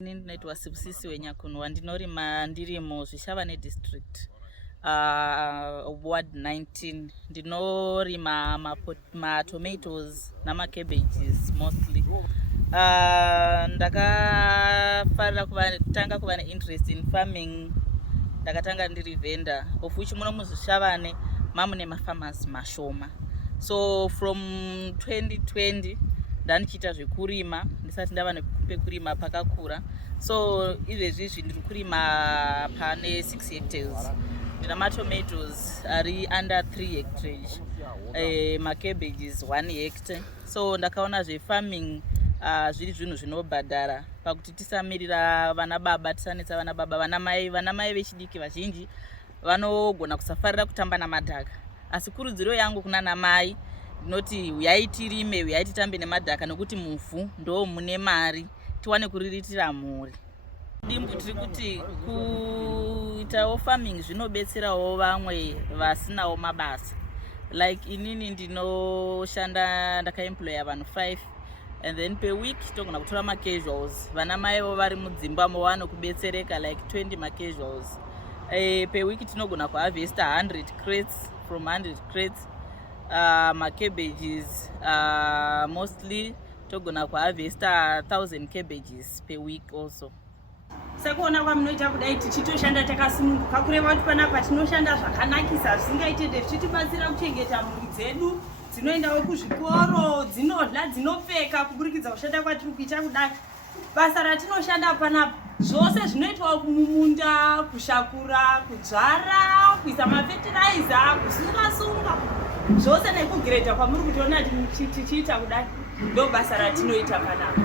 Ndinoitwa Sibusisiwe Nyakunhuwa, ndinorima ndiri muZvishavane district, ward 19. Ndinorima tomatoes cabbages mostly. Ndakafarira kutanga kuva interest in farming. Ndakatanga ndiri vendor, of which muno muZvishavane mamune mafarmers mashoma. So from 2020 ndanichiita zvekurima ndisati ndava nepekurima pakakura. So izvezvi ndiri kurima pane 6 hectares. Ndina matomatoes ari under 3 hectares, macabbages 1 hectare. So ndakaona zvefarming zviri zvinhu zvinobhadhara pakuti tisamirira vana baba, tisanetsa vana baba. Vana mai vechidiki vazhinji vanogona kusafarira kutamba namadhaka, asi kurudziro yangu kuna namai ndinoti uyai tirime, uyai titambe nemadhaka, nekuti muvhu ndo mune mari, tiwane kuriritira mhuri. Dimbu tiri kuti kuitawo farming zvinobetserawo vamwe vasinawo mabasa. Like inini ndinoshanda ndakaemploya vanhu 5, and then per week togona kutora macasuals. Vana maivo vari mudzimba mowana kubetsereka like 20 macasuals. Per week tinogona kuharvesta 100 crates, from 100 crates. Macabbages mostly togona kuharvesta 1000 cabbages per week also. Sekuona kwamunoita kudai tichitoshanda takasununguka kureva kuti panapa tinoshanda zvakanakisa zvisingaite zvichitibatsira kuchengeta mhuri dzedu dzinoendawo kuzvikoro, dzinodla, dzinopfeka kuburikidza kushanda kwatiri kuita kudai. Basa ratinoshanda panapa zvose zvinoitwa kumunda, kushakura, kudzvara, kuisa mafertilizer, kusunga zvose nekugiredha kwamuri kutiona tichiita kudai, ndo basa ratinoita panapa.